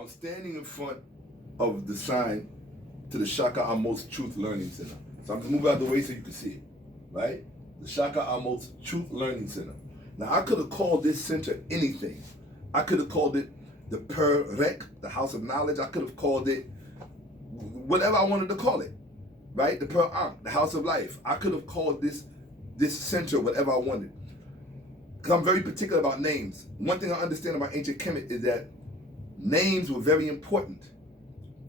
I'm standing in front of the sign to the Shakka Ahmose Truth Learning Center. So I'm just moving out of the way so you can see it, right? The Shakka Ahmose Truth Learning Center. Now I could have called this center anything. I could have called it the Per-Rek, the House of Knowledge. I could have called it whatever I wanted to call it, right? The Per-Ankh, the House of Life. I could have called this center whatever I wanted. Because I'm very particular about names. One thing I understand about ancient Kemet is that names were very important.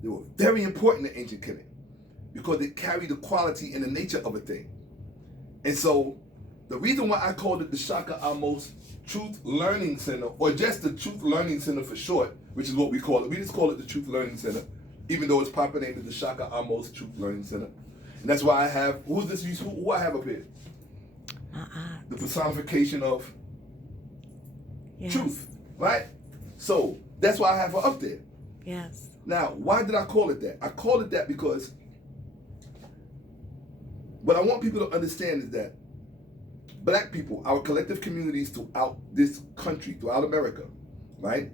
They were very important in ancient Kemet because they carry the quality and the nature of a thing. And so the reason why I called it the Shakka Ahmose Truth Learning Center, or just the Truth Learning Center for short, which is what we call it. We just call it the Truth Learning Center, even though its proper name is the Shakka Ahmose Truth Learning Center. And that's why I have, who I have up here? The personification of truth, right? So that's why I have her up there. Yes. Now, why did I call it that? I called it that because what I want people to understand is that black people, our collective communities throughout this country, throughout America, right?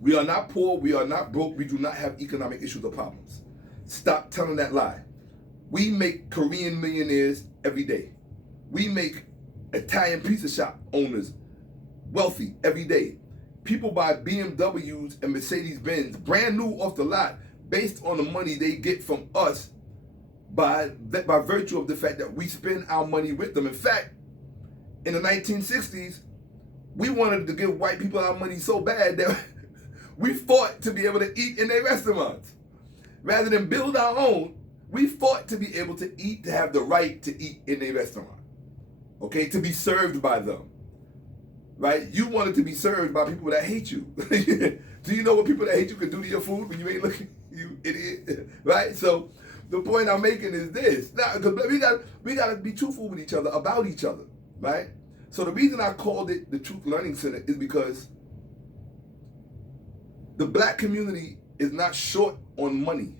We are not poor, we are not broke, we do not have economic issues or problems. Stop telling that lie. We make Korean millionaires every day. We make Italian pizza shop owners wealthy every day. People buy BMWs and Mercedes-Benz brand new off the lot based on the money they get from us by virtue of the fact that we spend our money with them. In fact, in the 1960s, we wanted to give white people our money so bad that we fought to be able to eat in their restaurants. Rather than build our own, we fought to be able to eat, to have the right to eat in their restaurant. Okay, to be served by them. Right? You wanted to be served by people that hate you. Do you know what people that hate you can do to your food when you ain't looking, you idiot? Right? So the point I'm making is this. Now, because we gotta be truthful with each other about each other, right? So the reason I called it the Truth Learning Center is because the black community is not short on money.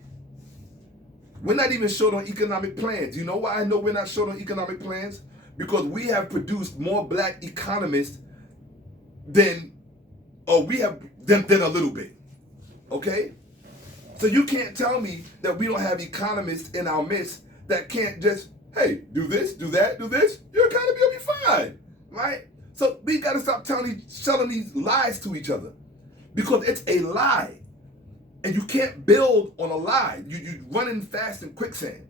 We're not even short on economic plans. You know why I know we're not short on economic plans? Because we have produced more black economists than a little bit. Okay? So you can't tell me that we don't have economists in our midst that can't just, hey, do this, do that, do this, your economy will be fine. Right? So we gotta stop selling these lies to each other. Because it's a lie. And you can't build on a lie. You're running fast in quicksand.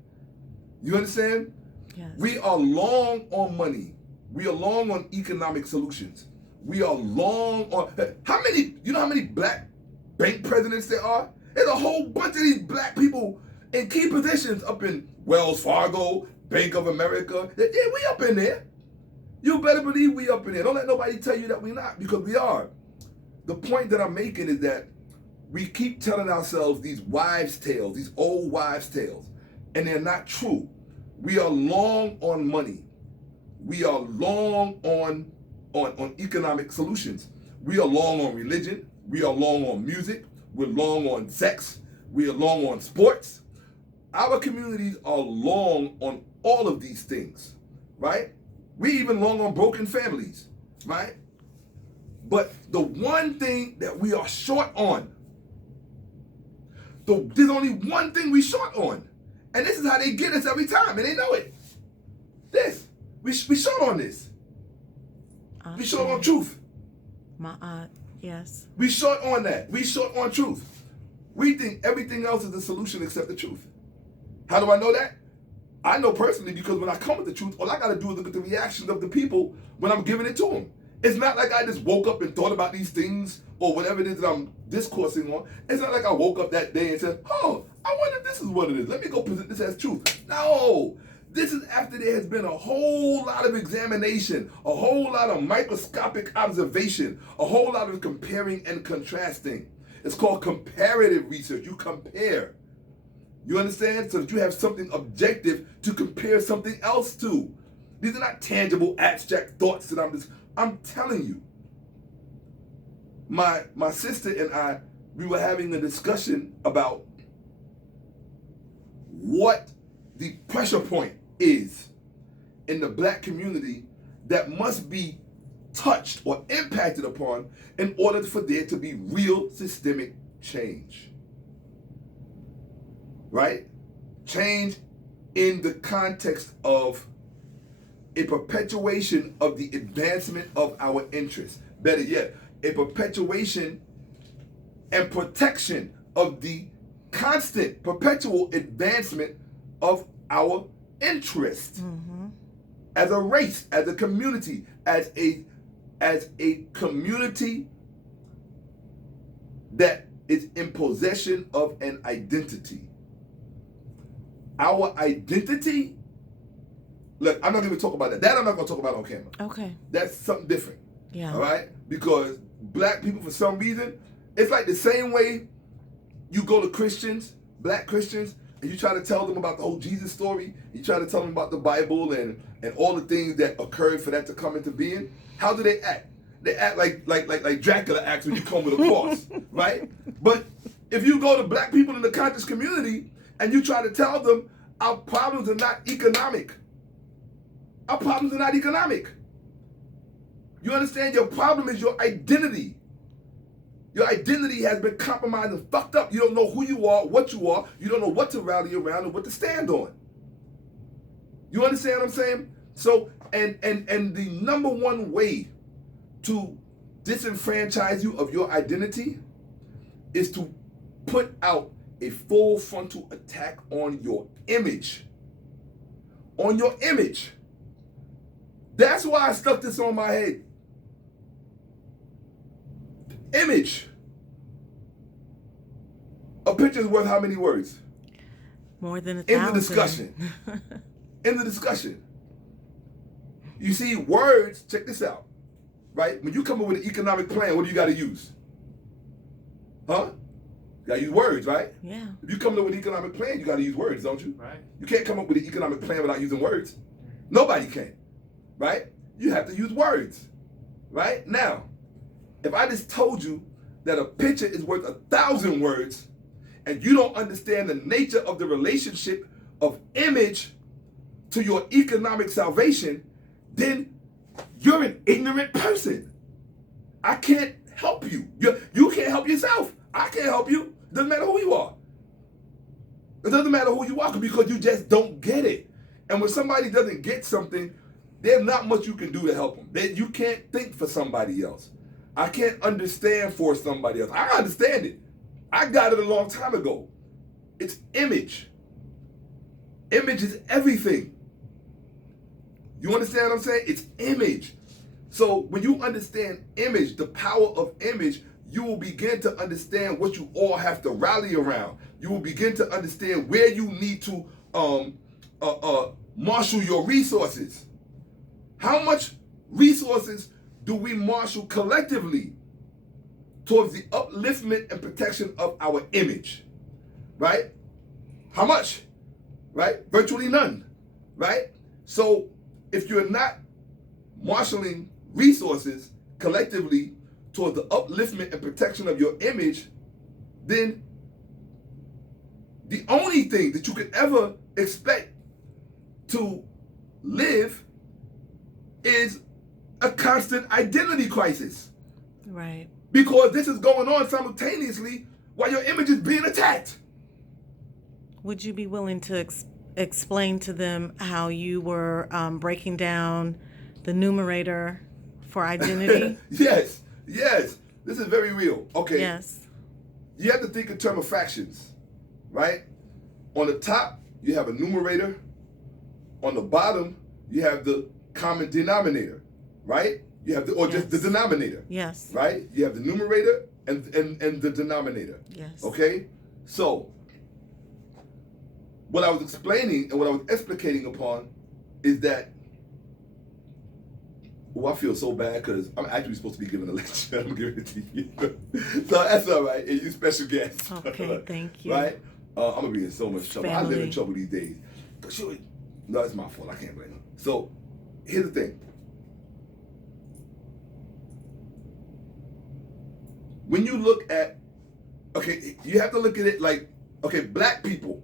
You understand? Yes. We are long on money. We are long on economic solutions. We are long on, you know how many black bank presidents there are? There's a whole bunch of these black people in key positions up in Wells Fargo, Bank of America. Yeah, we up in there. You better believe we up in there. Don't let nobody tell you that we're not, because we are. The point that I'm making is that we keep telling ourselves these wives' tales, these old wives' tales, and they're not true. We are long on money. We are long on economic solutions. We are long on religion. We are long on music. We're long on sex. We are long on sports. Our communities are long on all of these things, right? We even long on broken families, right? But the one thing that we are short on, there's only one thing we short on. And this is how they get us every time, and they know it. We short on this. We short on truth. Yes. We short on that. We short on truth. We think everything else is the solution except the truth. How do I know that? I know personally because when I come with the truth, all I got to do is look at the reactions of the people when I'm giving it to them. It's not like I just woke up and thought about these things or whatever it is that I'm discoursing on. It's not like I woke up that day and said, oh, I wonder if this is what it is. Let me go present this as truth. No. This is after there has been a whole lot of examination, a whole lot of microscopic observation, a whole lot of comparing and contrasting. It's called comparative research. You compare. You understand? So that you have something objective to compare something else to. These are not tangible, abstract thoughts that I'm telling you. My sister and I, we were having a discussion about what the pressure point is in the black community that must be touched or impacted upon in order for there to be real systemic change. Right? Change in the context of a perpetuation of the advancement of our interests. Better yet, a perpetuation and protection of the constant, perpetual advancement of our interests. As a race, as a community, as a community that is in possession of an identity. Our identity, look, I'm not going to talk about that. That I'm not going to talk about on camera. Okay. That's something different. Yeah. All right? Because black people, for some reason, it's like the same way you go to Christians, black Christians, and you try to tell them about the whole Jesus story. You try to tell them about the Bible and all the things that occurred for that to come into being. How do they act? They act like Dracula acts when you come with a cross, right? But if you go to black people in the conscious community and you try to tell them our problems are not economic. Our problems are not economic. You understand? Your problem is your identity. Your identity has been compromised and fucked up. You don't know who you are, what you are. You don't know what to rally around and what to stand on. You understand what I'm saying? So, and the number one way to disenfranchise you of your identity is to put out a full frontal attack on your image. On your image. That's why I stuck this on my head. Image. A picture is worth how many words? More than 1,000. In the discussion. In the discussion. You see, words, check this out, right? When you come up with an economic plan, what do you got to use? Huh? You got to use words, right? Yeah. If you come up with an economic plan, you got to use words, don't you? Right. You can't come up with an economic plan without using words. Nobody can, right? You have to use words, right? Now, if I just told you that a picture is worth 1,000 words and you don't understand the nature of the relationship of image to your economic salvation, then you're an ignorant person. I can't help you. You can't help yourself. I can't help you. It doesn't matter who you are. It doesn't matter who you are because you just don't get it. And when somebody doesn't get something, there's not much you can do to help them. You can't think for somebody else. I can't understand for somebody else. I understand it. I got it a long time ago. It's image. Image is everything. You understand what I'm saying? It's image. So when you understand image, the power of image, you will begin to understand what you all have to rally around. You will begin to understand where you need to marshal your resources. How much resources do we marshal collectively towards the upliftment and protection of our image? Right? How much? Right? Virtually none. Right? So if you're not marshaling resources collectively towards the upliftment and protection of your image, then the only thing that you could ever expect to live is a constant identity crisis. Right. Because this is going on simultaneously while your image is being attacked. Would you be willing to explain to them how you were breaking down the numerator for identity? Yes. This is very real. Okay. Yes. You have to think in terms of fractions, right? On the top, you have a numerator. On the bottom, you have the common denominator, right? You have just the denominator. Yes. Right? You have the numerator and the denominator. Yes. Okay? So, what I was explaining and what I was explicating upon is that, I feel so bad because I'm actually supposed to be giving a lecture. I'm giving it to you. So that's all right. And you special guest. Okay, thank you. Right? I'm going to be in so much trouble. I live in Family. trouble these days. No, it's my fault. I can't blame her. So, here's the thing. When you look at, okay, you have to look at it like, okay, black people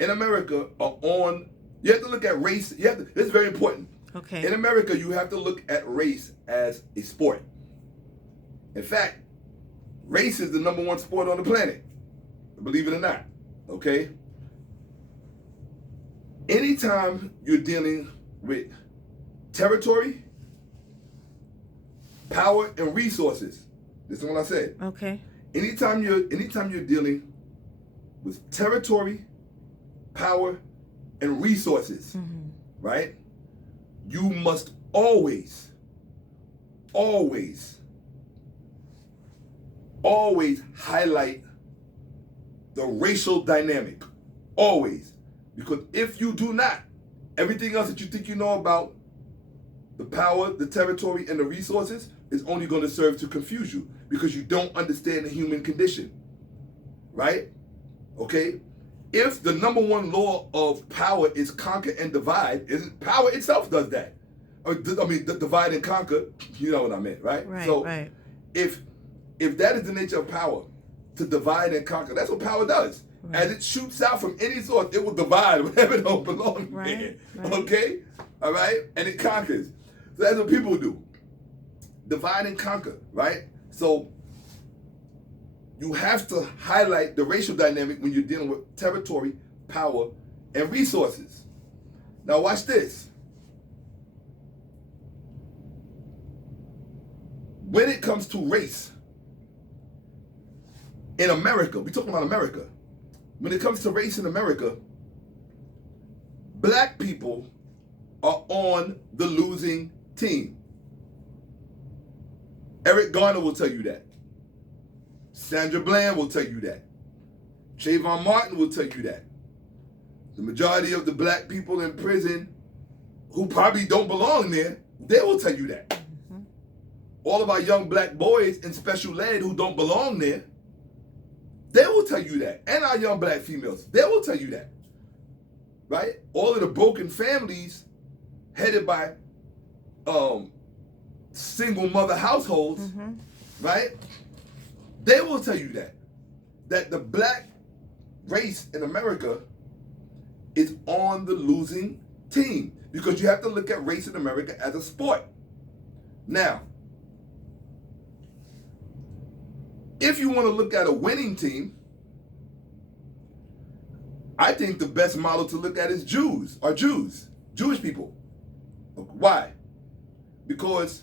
in America are on, you have to look at race, this is very important. Okay. In America, you have to look at race as a sport. In fact, Race is the number one sport on the planet, believe it or not, okay? Anytime you're dealing with territory, power, and resources, this is what I said. Okay. Anytime you're dealing with territory, power, and resources, right? You must always highlight the racial dynamic. Always. Because if you do not, everything else that you think you know about the power, the territory, and the resources is only going to serve to confuse you because you don't understand the human condition. Right? Okay? If the number one law of power is conquer and divide, power itself does that. Divide and conquer, you know what I meant, right? Right, so right. If that is the nature of power, to divide and conquer, that's what power does. Right. As it shoots out from any source, it will divide whatever don't belong there. Right. Okay? All right? And it conquers. So that's what people do. Divide and conquer, right? So you have to highlight the racial dynamic when you're dealing with territory, power, and resources. Now watch this. When it comes to race, in America, we're talking about America. When it comes to race in America, black people are on the losing team. Eric Garner will tell you that. Sandra Bland will tell you that. Trayvon Martin will tell you that. The majority of the black people in prison who probably don't belong there, they will tell you that. All of our young black boys in special ed who don't belong there, they will tell you that. And our young black females, they will tell you that. Right? All of the broken families headed by single mother households, right? They will tell you that the black race in America is on the losing team because you have to look at race in America as a sport. Now, if you want to look at a winning team, I think the best model to look at is Jewish people. Why? Because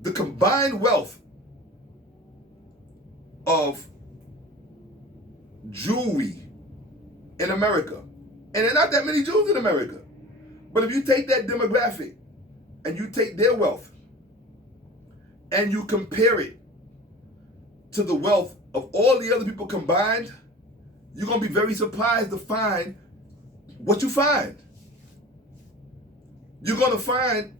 the combined wealth of Jewry in America, and there are not that many Jews in America, but if you take that demographic and you take their wealth and you compare it to the wealth of all the other people combined, you're going to be very surprised to find what you find. You're going to find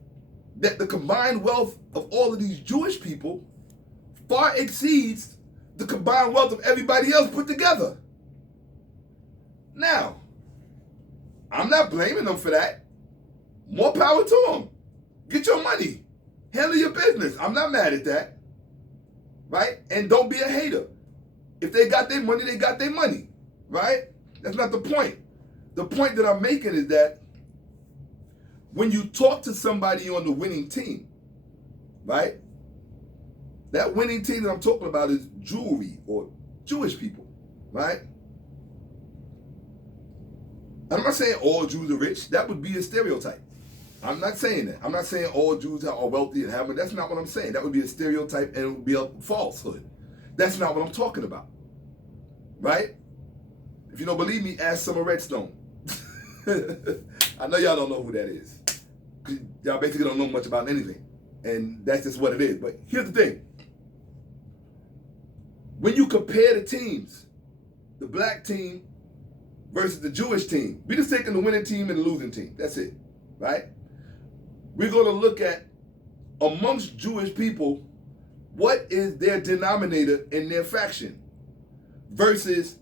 that the combined wealth of all of these Jewish people far exceeds the combined wealth of everybody else put together. Now, I'm not blaming them for that. More power to them. Get your money. Handle your business. I'm not mad at that. Right? And don't be a hater. If they got their money, they got their money. Right? That's not the point. The point that I'm making is that when you talk to somebody on the winning team, right? That winning team that I'm talking about is Jewry or Jewish people, right? I'm not saying all Jews are rich. That would be a stereotype. I'm not saying that. I'm not saying all Jews are wealthy and have money. That's not what I'm saying. That would be a stereotype and it would be a falsehood. That's not what I'm talking about, right? If you don't believe me, ask Summer Redstone. I know y'all don't know who that is. Y'all basically don't know much about anything. And that's just what it is. But here's the thing. When you compare the teams, the black team versus the Jewish team, we're just taking the winning team and the losing team. That's it, right? We're going to look at, amongst Jewish people, what is their denominator in their faction versus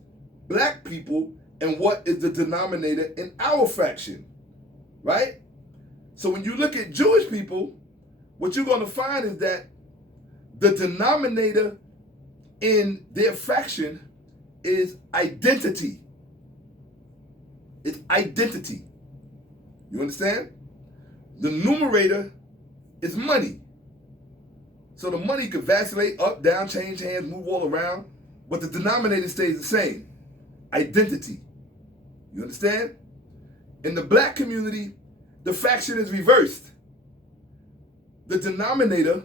black people and what is the denominator in our faction, right? So when you look at Jewish people, what you're going to find is that the denominator in their faction is identity. It's identity. You understand? The numerator is money. So the money could vacillate up, down, change hands, move all around, but the denominator stays the same. Identity. You understand? In the black community, the fraction is reversed. The denominator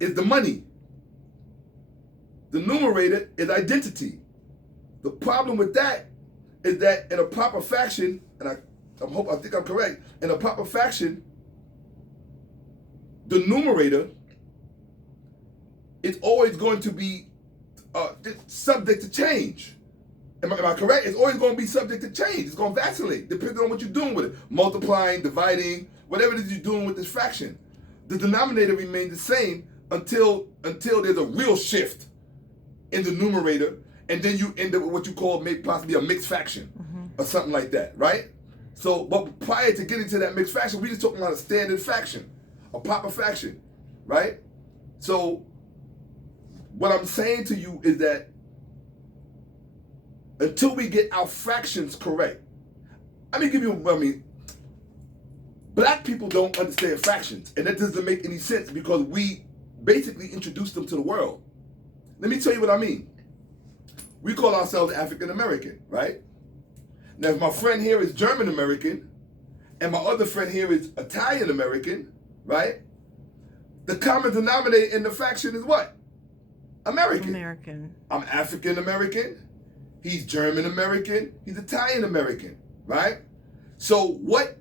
is the money. The numerator is identity. The problem with that is that in a proper fraction, and I think I'm correct, in a proper fraction, the numerator is always going to be subject to change. Am I correct? It's always going to be subject to change. It's going to vacillate depending on what you're doing with it. Multiplying, dividing, whatever it is you're doing with this fraction. The denominator remains the same until there's a real shift in the numerator, and then you end up with what you call maybe possibly a mixed fraction or something like that, right? So, but prior to getting to that mixed fraction, we just talking about a standard fraction, a proper fraction, right? So, what I'm saying to you is that until we get our fractions correct, black people don't understand fractions, and that doesn't make any sense because we basically introduced them to the world. Let me tell you what I mean. We call ourselves African American, right? Now, if my friend here is German American, and my other friend here is Italian American, right? The common denominator in the fraction is what? American. I'm African American. He's German American. He's Italian American, right? So what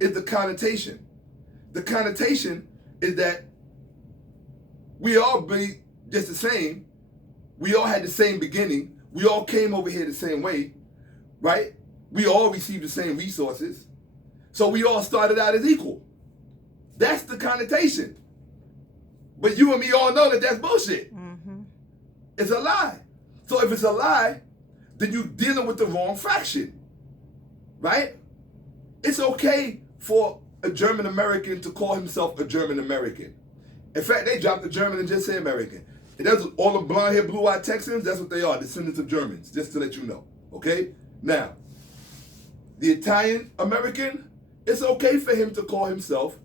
is the connotation? The connotation is that we all be just the same. We all had the same beginning. We all came over here the same way, right? We all received the same resources. So we all started out as equal. That's the connotation. But you and me all know that that's bullshit. Mm-hmm. It's a lie. So if it's a lie, then you're dealing with the wrong fraction, right? It's okay for a German American to call himself a German American. In fact, they dropped the German and just say American. And that's all the blonde-haired, blue-eyed Texans, that's what they are, descendants of Germans, just to let you know, okay? Now, the Italian American, it's okay for him to call himself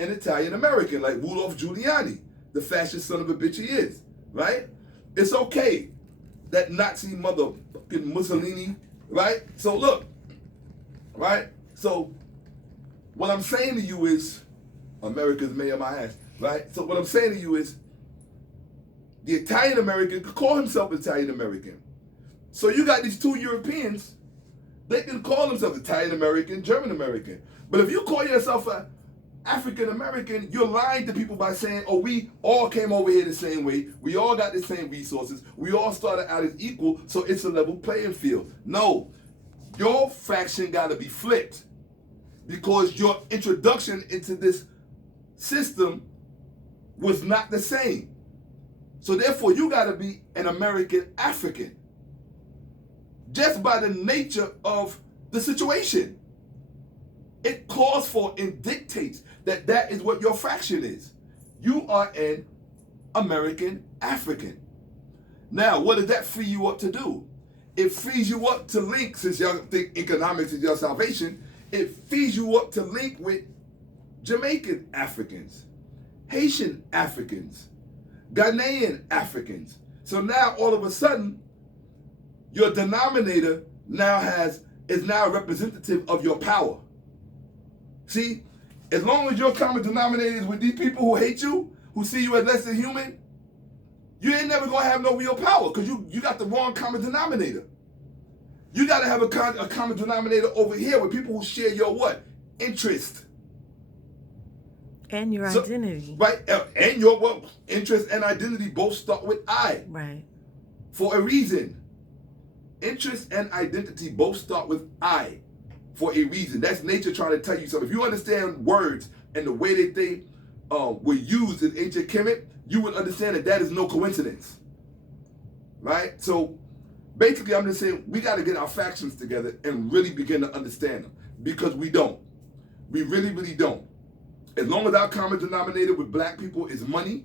an Italian American, like Rudolph Giuliani, the fascist son of a bitch he is, right? It's okay that Nazi motherfucking Mussolini, right? So look, right? So what I'm saying to you is, America's mayor my ass, right? So what I'm saying to you is, the Italian American could call himself Italian American. So you got these two Europeans, they can call themselves Italian American, German American. But if you call yourself an African American, you're lying to people by saying, oh, we all came over here the same way. We all got the same resources. We all started out as equal, so it's a level playing field. No, your fraction got to be flipped because your introduction into this system was not the same. So therefore, you got to be an American African just by the nature of the situation. It calls for and dictates that that is what your fraction is. You are an American African. Now, what does that free you up to do? It frees you up to link, since y'all think economics is your salvation, it frees you up to link with Jamaican Africans, Haitian Africans, Ghanaian Africans. So now all of a sudden, your denominator is now representative of your power. See, as long as your common denominator is with these people who hate you, who see you as less than human, you ain't never gonna have no real power because you got the wrong common denominator. You gotta have a common denominator over here with people who share your what? Interest. And your identity. Right, and your interest and identity both start with I. Right. For a reason. Interest and identity both start with I for a reason. That's nature trying to tell you something. If you understand words and the way that they were used in ancient Kemet, you would understand that is no coincidence. Right? So basically I'm just saying we got to get our factions together and really begin to understand them because we don't. We really, really don't. As long as our common denominator with black people is money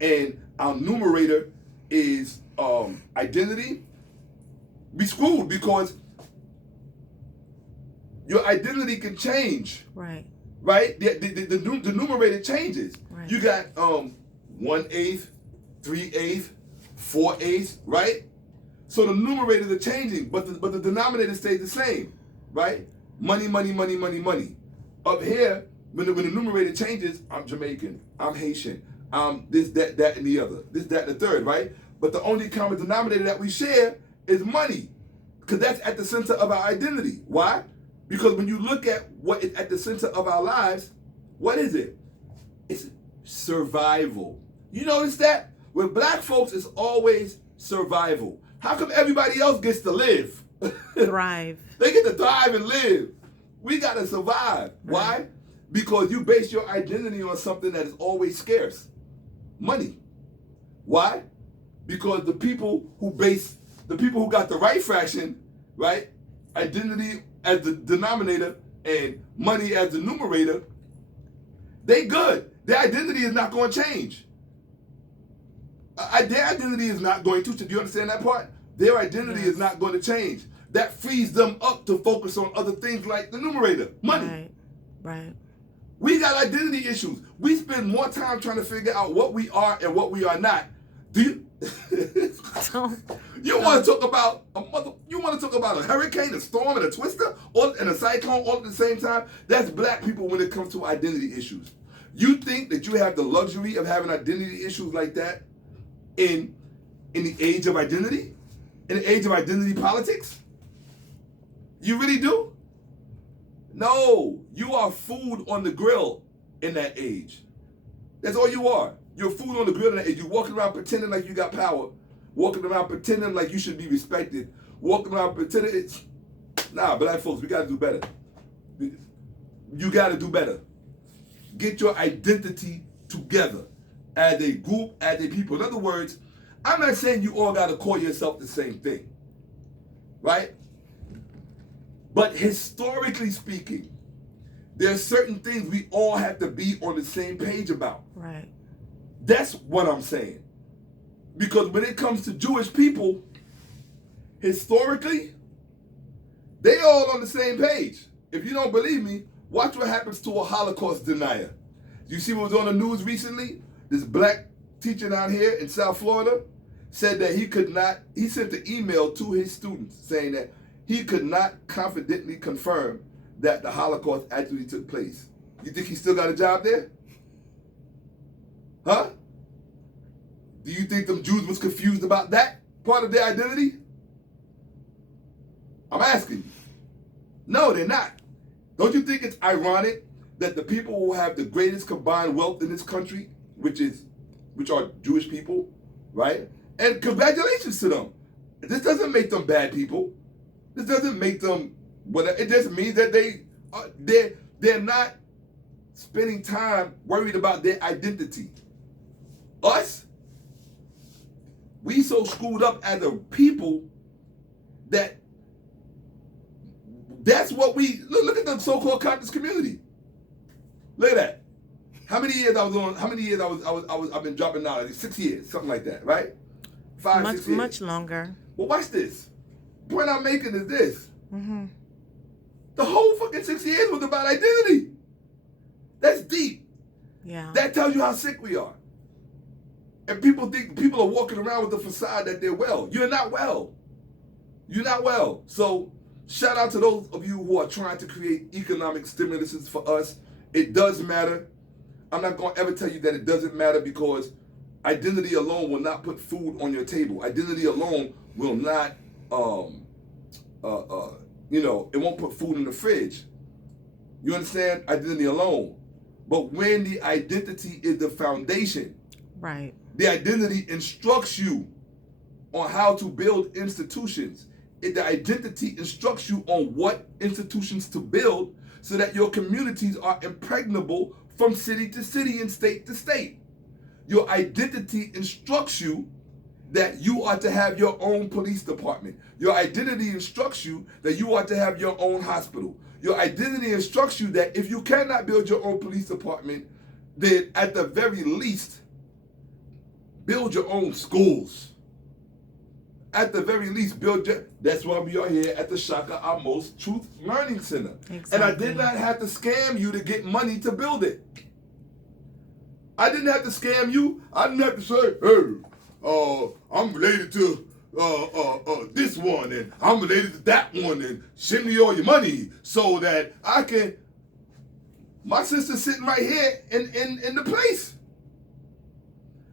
and our numerator is identity, we screwed because your identity can change. Right. Right? The numerator changes. Right. You got 1/8, 3/8, 4/8, right? So the numerators are changing, but the denominator stays the same, right? Money, money, money, money, money. Up here, when the numerator changes, I'm Jamaican, I'm Haitian, I'm this, that, and the other, this, that, and the third, right? But the only common denominator that we share is money, because that's at the center of our identity. Why? Because when you look at what is at the center of our lives, what is it? It's survival. You notice that? With black folks, it's always survival. How come everybody else gets to live? Thrive. They get to thrive and live. We got to survive. Right. Why? Because you base your identity on something that is always scarce. Money. Why? Because the people who got the right fraction, right? Identity as the denominator and money as the numerator, they good. Their identity is not going to change. Their identity is not going to. Do you understand that part? Their identity is not going to change. That frees them up to focus on other things like the numerator, money. Right. Right. We got identity issues. We spend more time trying to figure out what we are and what we are not. Do you? You want to talk about You want to talk about a hurricane, a storm, and a twister, and a cyclone all at the same time? That's black people when it comes to identity issues. You think that you have the luxury of having identity issues like that in the age of identity? In the age of identity politics? You really do? No, you are food on the grill in that age. That's all you are. You're food on the grill in that age. You're walking around pretending like you got power. Walking around pretending like you should be respected. Walking around pretending Nah, black folks, we got to do better. You got to do better. Get your identity together as a group, as a people. In other words, I'm not saying you all got to call yourself the same thing, right? But historically speaking, there are certain things we all have to be on the same page about. Right. That's what I'm saying. Because when it comes to Jewish people, historically, they all on the same page. If you don't believe me, watch what happens to a Holocaust denier. You see what was on the news recently? This black teacher down here in South Florida said that he sent an email to his students saying that he could not confidently confirm that the Holocaust actually took place. You think he still got a job there? Huh? Do you think them Jews was confused about that part of their identity? I'm asking you. No, they're not. Don't you think it's ironic that the people who have the greatest combined wealth in this country, which are Jewish people, right? And congratulations to them. This doesn't make them bad people. This doesn't make them whatever. It just means that they're not spending time worried about their identity. Us, we so screwed up as a people that's what we look at the so-called conscious community. Look at that. How many years I've been dropping out? Like 6 years, something like that, right? 6 years. Much longer. Well, watch this. The point I'm making is this. Mm-hmm. The whole fucking 6 years was about identity. That's deep. Yeah. That tells you how sick we are. And people think people are walking around with the facade that they're well. You're not well. You're not well. So shout out to those of you who are trying to create economic stimuluses for us. It does matter. I'm not going to ever tell you that it doesn't matter, because identity alone will not put food on your table. Identity alone will not, it won't put food in the fridge. You understand? Identity alone. But when the identity is the foundation, right? The identity instructs you on how to build institutions. The identity instructs you on what institutions to build so that your communities are impregnable from city to city and state to state. Your identity instructs you that you are to have your own police department. Your identity instructs you that you are to have your own hospital. Your identity instructs you that if you cannot build your own police department, then at the very least, build your own schools. At the very least, that's why we are here at the Shakka Ahmose Truth Learning Center. Exactly. And I did not have to scam you to get money to build it. I didn't have to scam you. I didn't have to say, hey, I'm related to this one, and I'm related to that one, and send me all your money so that I can. My sister's sitting right here in the place.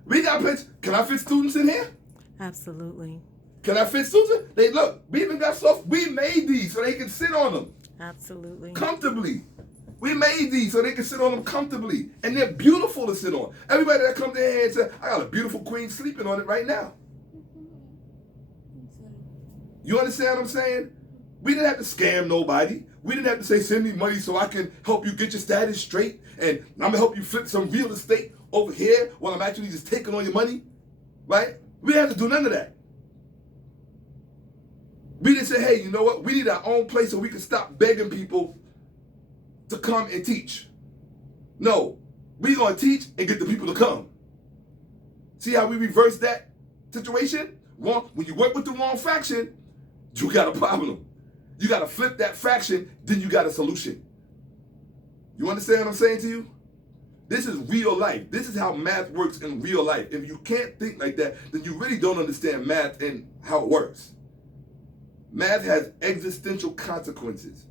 We got place. Can I fit students in here? Absolutely. Can I fit students? They look. We even got stuff. We made these so they can sit on them. Absolutely. Comfortably. We made these so they can sit on them comfortably, and they're beautiful to sit on. Everybody that comes in here and says, "I got a beautiful queen sleeping on it right now." You understand what I'm saying? We didn't have to scam nobody. We didn't have to say, send me money so I can help you get your status straight, and I'm going to help you flip some real estate over here while I'm actually just taking all your money, right? We didn't have to do none of that. We didn't say, hey, you know what? We need our own place so we can stop begging people to come and teach. No, we're going to teach and get the people to come. See how we reverse that situation? When you work with the wrong faction, you got a problem. You got to flip that fraction, then you got a solution. You understand what I'm saying to you? This is real life. This is how math works in real life. If you can't think like that, then you really don't understand math and how it works. Math has existential consequences.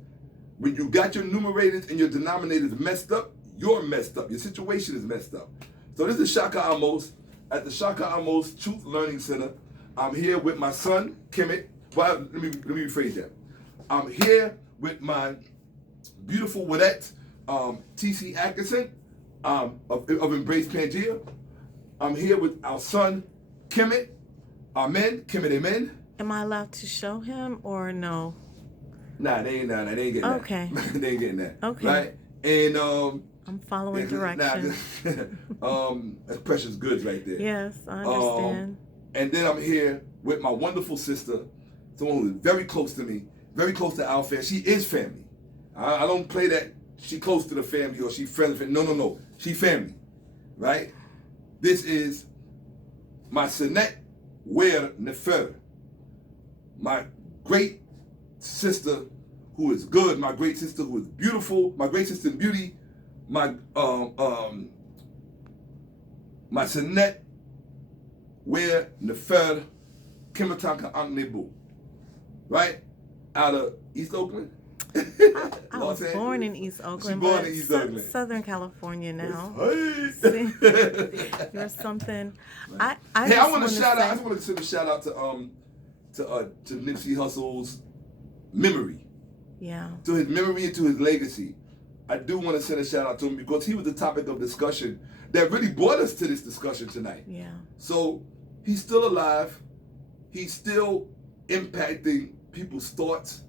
When you got your numerators and your denominators messed up, you're messed up. Your situation is messed up. So this is Shakka Ahmose at the Shakka Ahmose Truth Learning Center. I'm here with my son, Kemet. Well, let me rephrase that. I'm here with my beautiful Wadette, T.C. Atkinson of Embrace Pangea. I'm here with our son, Kemet. Amen. Kemet, amen. Am I allowed to show him or no? Nah, they ain't getting that. Okay. They ain't getting that. Okay. Right? And I'm following directions. That's precious goods right there. Yes, I understand. And then I'm here with my wonderful sister, someone who is very close to me, very close to our family. She is family. I don't play that she close to the family or she friends with family. No. She family. Right? This is my Sinet Wer Nefer. My great sister who is good, my great sister who is beautiful, my great sister in beauty, my Sinet Wer Nefer Kimataka Nebu. Right? Out of East Oakland. I was born in East Oakland, born but in East Oakland. Southern California now. Hey. You're something. I want to shout out. I just want to send a shout out to Nipsey Hussle's memory. Yeah. To his memory and to his legacy. I do want to send a shout out to him because he was the topic of discussion that really brought us to this discussion tonight. Yeah. So he's still alive. He's still impacting people's thoughts.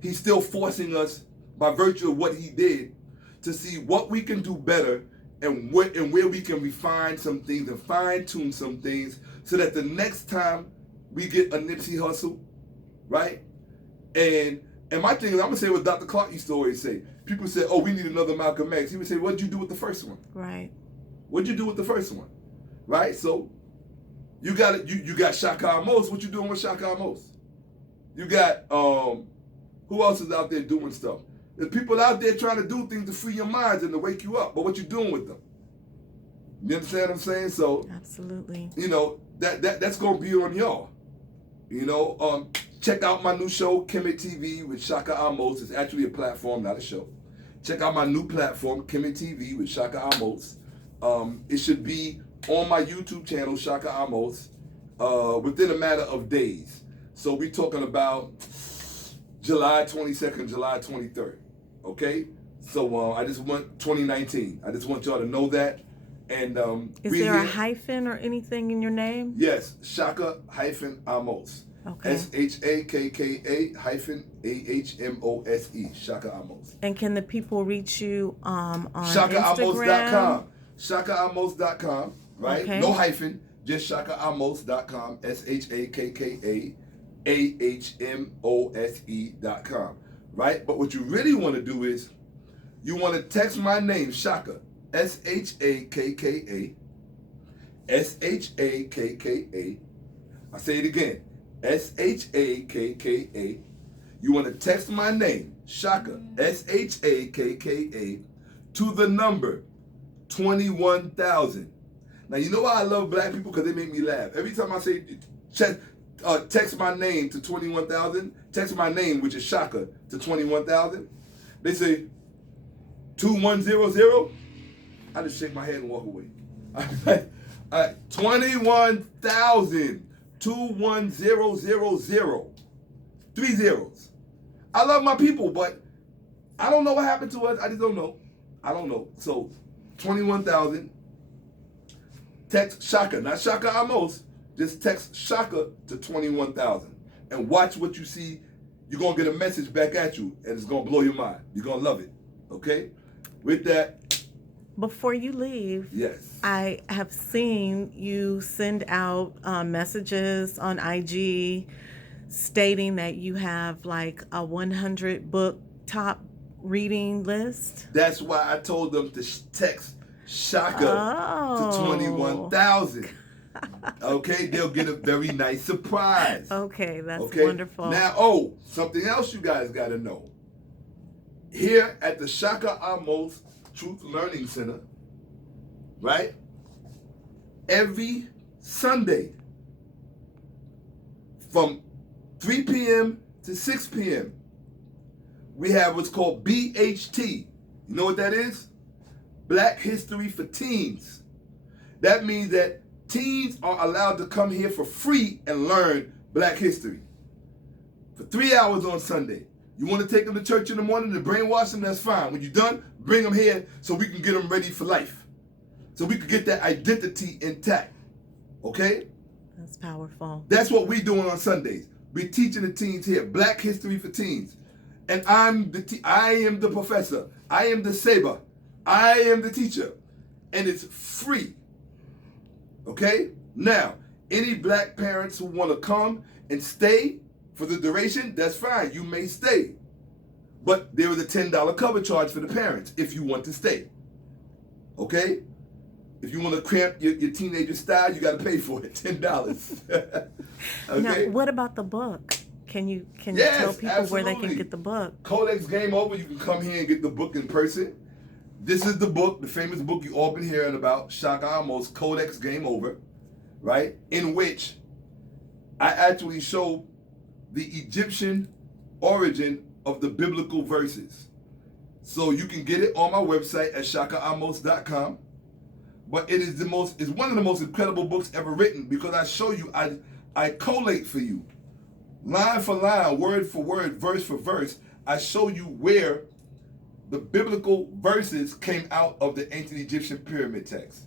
He's still forcing us, by virtue of what he did, to see what we can do better and where we can refine some things and fine-tune some things so that the next time we get a Nipsey Hussle, right? And my thing is, I'm going to say what Dr. Clark used to always say. People say, oh, we need another Malcolm X. He would say, what'd you do with the first one? Right. What'd you do with the first one? Right? So you got Shakka Ahmose. What you doing with Shakka Ahmose? You got, who else is out there doing stuff? There's people out there trying to do things to free your minds and to wake you up. But what you doing with them? You understand what I'm saying? So, absolutely. You know, that's going to be on y'all. You know, check out my new show, Kemet TV with Shakka Ahmose. It's actually a platform, not a show. Check out my new platform, Kemet TV with Shakka Ahmose. It should be on my YouTube channel, Shakka Ahmose, within a matter of days. So we're talking about July 22nd, July 23rd. Okay? So I just want 2019. I just want y'all to know that. And is there a hyphen or anything in your name? Yes, Shakka Ahmose. Okay. SHAKKA AHMOSE. Shakka Ahmose. And can the people reach you on ShakkaAhmose.com. ShakkaAhmose.com. Right? Okay. No hyphen. Just ShakkaAhmose.com. ShakkaAhmose.com. Right? But what you really want to do is you want to text my name, Shakka. SHAKKA. SHAKKA. I say it again. SHAKKA. You want to text my name, Shakka, SHAKKA, to the number 21,000. Now, you know why I love black people? Because they make me laugh. Every time I say, text my name to 21,000, text my name, which is Shakka, to 21,000, they say, 2100. I just shake my head and walk away. All right, 21,000, 21000, 3 zeros. I love my people, but I don't know what happened to us. I just don't know. I don't know. So, 21,000. Text Shakka, not Shakka Ahmose. Just text Shakka to 21,000. And watch what you see. You're going to get a message back at you, and it's going to blow your mind. You're going to love it. Okay? With that. Before you leave, yes, I have seen you send out messages on IG stating that you have like a 100 book top reading list. That's why I told them to text Shakka to 21,000. Okay, they'll get a very nice surprise. Okay, that's wonderful. Now, something else you guys got to know. Here at the Shakka Ahmose Truth Learning Center, right? Every Sunday from 3 p.m. to 6 p.m., we have what's called BHT. You know what that is? Black History for Teens. That means that teens are allowed to come here for free and learn black history for 3 hours on Sunday. You want to take them to church in the morning to brainwash them, that's fine. When you're done, bring them here so we can get them ready for life. So we can get that identity intact. Okay? That's powerful. That's what we're doing on Sundays. We're teaching the teens here, Black History for Teens. And I am the professor. I am the saber. I am the teacher. And it's free. Okay? Now, any black parents who want to come and stay for the duration, that's fine. You may stay. But there is a $10 cover charge for the parents if you want to stay. Okay? If you want to cramp your teenager style, you got to pay for it, $10. Okay? Now, what about the book? Can you tell people absolutely. where they can get the book? Codex Game Over, you can come here and get the book in person. This is the book, the famous book you all been hearing about, Shakka Ahmose, Codex Game Over, right? In which I actually show the Egyptian origin of the biblical verses. So you can get it on my website at shakkaahmose.com. But it is it's one of the most incredible books ever written because I show you, I collate for you, line for line, word for word, verse for verse. I show you where the biblical verses came out of the ancient Egyptian pyramid text.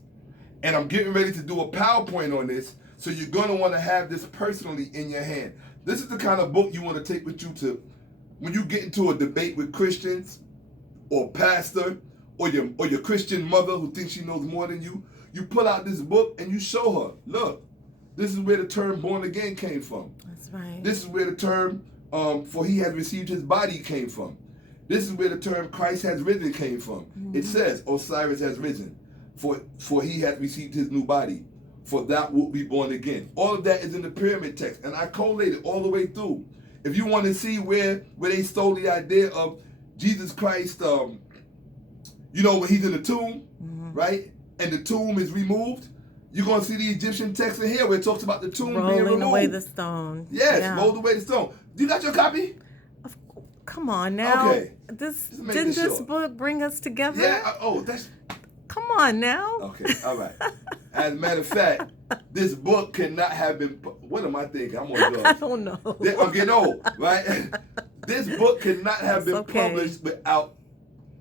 And I'm getting ready to do a PowerPoint on this, so you're going to want to have this personally in your hand. This is the kind of book you want to take with you to when you get into a debate with Christians or pastor or your Christian mother who thinks she knows more than you. You pull out this book and you show her, look, this is where the term born again came from. That's right. This is where the term for he has received his body came from. This is where the term Christ has risen came from. Mm-hmm. It says Osiris has risen, for he has received his new body, for thou wilt be born again. All of that is in the pyramid text, and I collated all the way through. If you want to see where they stole the idea of Jesus Christ, when he's in the tomb, mm-hmm. right, and the tomb is removed, you're going to see the Egyptian text in here where it talks about the tomb being removed. Rolling away the stone. Yes, yeah. Rolled away the stone. You got your copy? Come on now. Okay. Didn't this book bring us together? Yeah. Come on now. Okay. All right. As a matter of fact, this book cannot have been. What am I thinking? I'm on drugs. I don't know. I'm getting old, right? This book cannot have been published without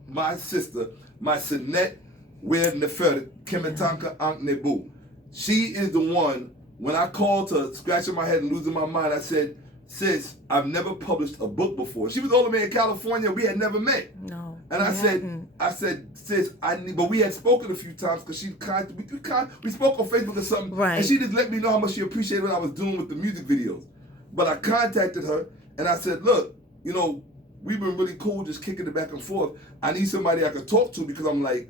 my sister, my Sinet Weir Nefer, Kemetanka Ankh Nebu. She is the one. When I called her, scratching my head and losing my mind, I said, sis, I've never published a book before. She was older man in California. We had never met. No. And I said, sis, but we had spoken a few times because we spoke on Facebook or something. Right. And she just let me know how much she appreciated what I was doing with the music videos. But I contacted her and I said, look, we've been really cool just kicking it back and forth. I need somebody I could talk to because I'm like,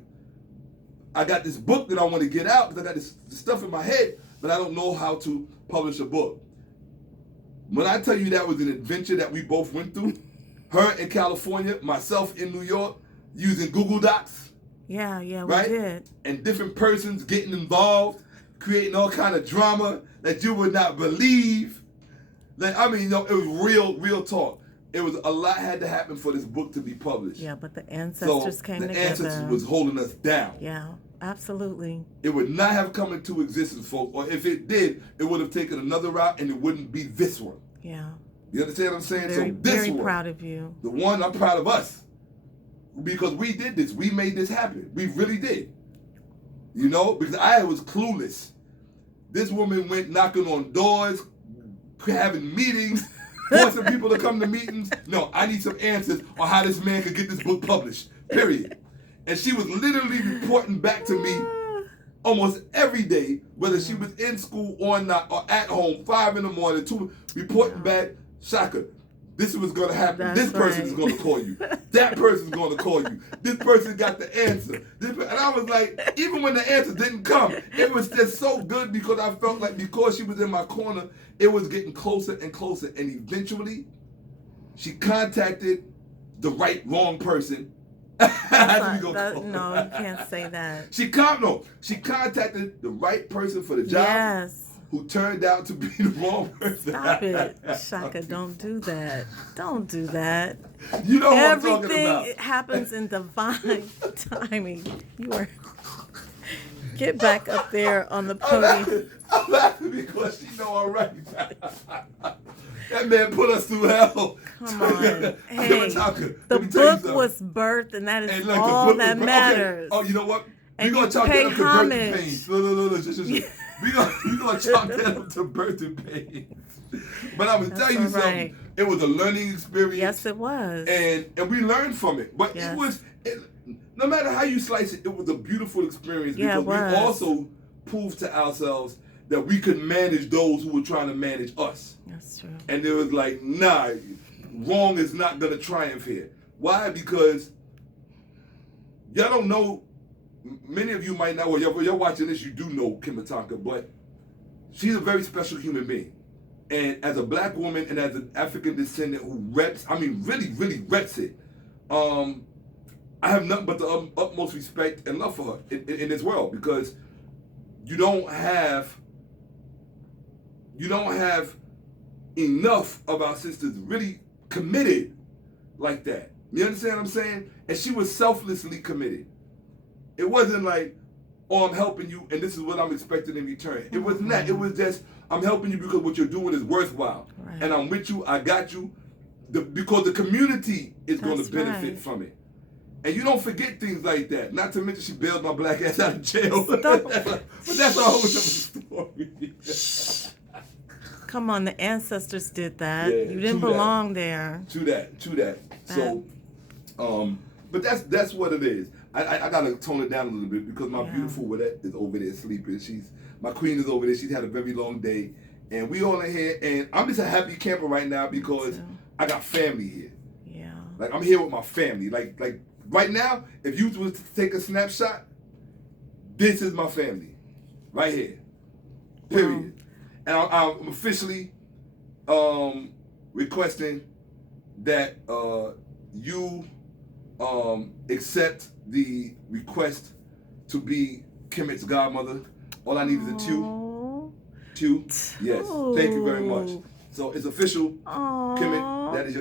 I got this book that I want to get out because I got this stuff in my head, but I don't know how to publish a book. When I tell you that was an adventure that we both went through, her in California, myself in New York, using Google Docs, Yeah, we right? did. And different persons getting involved, creating all kind of drama that you would not believe. Like, I mean, it was real talk. It was a lot had to happen for this book to be published. Yeah, but the ancestors came together. The ancestors was holding us down. Yeah, absolutely. It would not have come into existence, folks. Or if it did, it would have taken another route, and it wouldn't be this one. Yeah. You understand what I'm saying? Very, so this very one, proud of you. the one, I'm proud of us. Because we did this. We made this happen. We really did. You know? Because I was clueless. This woman went knocking on doors, having meetings, forcing people to come to meetings. No, I need some answers on how this man could get this book published. Period. And she was literally reporting back to me almost every day, whether she was in school or not, or at home, 5 in the morning, 2, reporting back, Shakka, this is what's going to happen. That's this person right. is going to call you. That person's going to call you. This person got the answer. And I was like, even when the answer didn't come, it was just so good because I felt like because she was in my corner, it was getting closer and closer. And eventually, she contacted the wrong person. No, you can't say that. She contacted the right person for the job. Yes. Who turned out to be the wrong person. Stop it, Shakka, don't do that. Don't do that. You know what I'm talking about. Everything happens in divine timing. You are... Get back up there on the podium. I'm laughing because she know I'm right. That man put us through hell. Come on. Hey, the book was birthed, and that is look, all that matters. Okay. Oh, you know what? And We're going to chalk that up to birthing pains. No. We're going to chalk that up to birthing pains. But I'm going to tell you something. It was a learning experience. Yes, it was. And we learned from it. But yes. No matter how you slice it, it was a beautiful experience because we also proved to ourselves that we could manage those who were trying to manage us. That's true. And it was like, nah, wrong is not going to triumph here. Why? Because y'all don't know, many of you might not, well, you're watching this, you do know Kim Matanka, but she's a very special human being. And as a black woman and as an African descendant who really reps it, I have nothing but the utmost respect and love for her in this world because you don't have enough of our sisters really committed like that. You understand what I'm saying? And she was selflessly committed. It wasn't like, oh, I'm helping you and this is what I'm expecting in return. It wasn't that. It was just, I'm helping you because what you're doing is worthwhile. Right. And I'm with you, I got you, because the community is going to benefit from it. And you don't forget things like that. Not to mention she bailed my black ass out of jail. But that's a whole different story. Come on, the ancestors did that. Yeah, you didn't belong there. True that. So, but that's what it is. I gotta tone it down a little bit because my beautiful Widette is over there sleeping. My queen is over there. She's had a very long day, and we all in here. And I'm just a happy camper right now because I got family here. Yeah. Like I'm here with my family. Like right now, if you was to take a snapshot, this is my family, right here. Period. And I'm officially requesting that you accept the request to be Kemet's godmother. All I need is a two. Yes. Thank you very much. So it's official. Kemet, that is your